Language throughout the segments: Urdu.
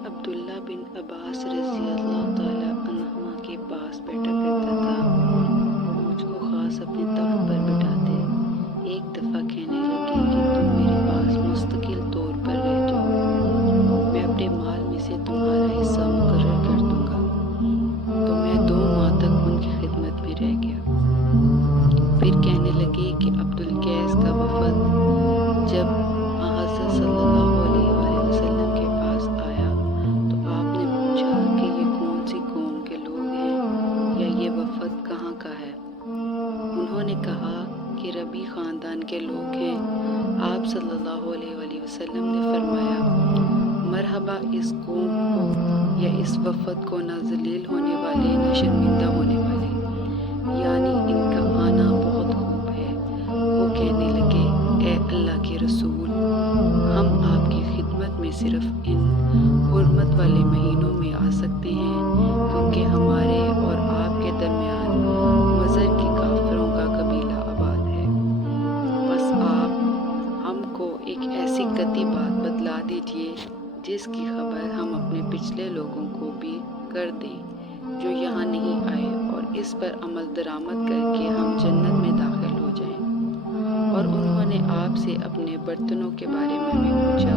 عبداللہ بن عباس رضی اللہ تعالیٰ عنہما کے پاس بیٹھا کرتا تھا۔ وہ مجھ کو خاص اپنے تخت پر بٹھاتے۔ ایک دفعہ کہنے لگے کہ تم میرے پاس مستقل طور پر رہ جاؤ، میں اپنے مال میں سے تمہارا حصہ مقرر کر دوں گا۔ تو میں 2 ماہ تک ان کی خدمت میں رہ گیا۔ پھر کہنے لگے کہ عبدالقیس کا وفد جب حضرت صلی اللہ علیہ وآلہ وسلم کے پاس آیا تو آپ نے پوچھا کہ یہ کون سی قوم کے لوگ ہیں یا یہ وفد کہاں کا ہے؟ انہوں نے کہا کہ ربی خاندان کے لوگ ہیں۔ آپ صلی اللہ علیہ وآلہ وسلم نے فرمایا، مرحبا اس قوم کو یا اس وفد کو، نہ ذلیل ہونے والے نہ شرمندہ ہونے والے، یعنی ان کا آنا بہت خوب ہے۔ وہ کہنے لگے، اے اللہ کے رسول، ہم آپ کی خدمت میں صرف ان حرمت والے مہینوں میں آ سکتے ہیں کیونکہ ہمارے اور آپ کے درمیان مضر کے کافروں کا قبیلہ آباد ہے۔ بس آپ ہم کو ایک ایسی قطعی بات بتلا دیجیے جس کی خبر ہم اپنے پچھلے لوگوں کو بھی کر دیں جو یہاں نہیں آئے، اور اس پر عمل درآمد کر کے ہم جنت میں داخل ہو جائیں۔ اور انہوں نے آپ سے اپنے برتنوں کے بارے میں بھی پوچھا۔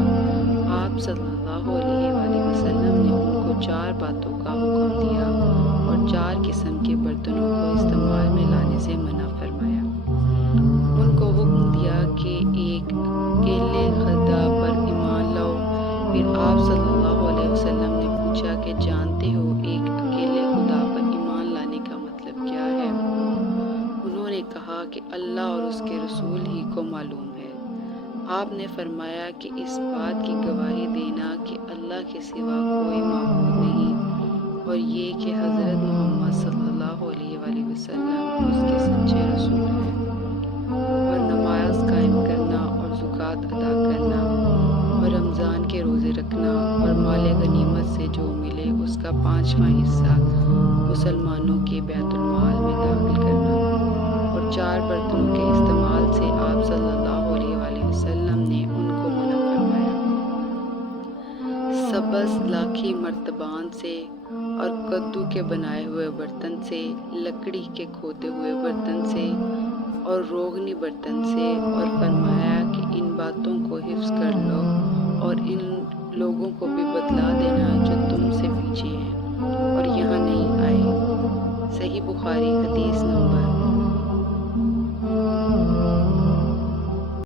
آپ صلی اللہ علیہ وآلہ وسلم نے ان کو 4 باتوں کا حکم دیا اور 4 قسم کے برتنوں کو استعمال میں لانے سے منع فرمایا۔ ان کو حکم دیا کہ ایک اکیلے خدا پر ایمان لاؤ۔ پھر آپ صلی اللہ علیہ وسلم نے پوچھا کہ جانتے ہو ایک اکیلے خدا پر ایمان لانے کا مطلب کیا ہے؟ انہوں نے کہا کہ اللہ اور اس کے رسول ہی کو معلوم ہے۔ آپ نے فرمایا کہ اس بات کی گواہی دینا کہ اللہ کے سوا کوئی معبود نہیں، اور یہ کہ حضرت محمد صلی اللہ علیہ وآلہ وسلم اس کے سچے رسول ہیں، اور نماز قائم کرنا اور زکوٰۃ ادا کرنا اور رمضان کے روزے رکھنا اور مال غنیمت سے جو ملے اس کا 5واں حصہ مسلمانوں کے بیت المال میں داخل کرنا، اور 4 برتنوں کے استعمال سے آپ صلی اللہ علیہ وآلہ وسلم نے ان کو منع فرمایا۔ سبز لاکھی مرتبان سے اور کدو کے بنائے ہوئے برتن سے، لکڑی کے کھودے ہوئے برتن سے اور روغنی برتن سے، اور فرمایا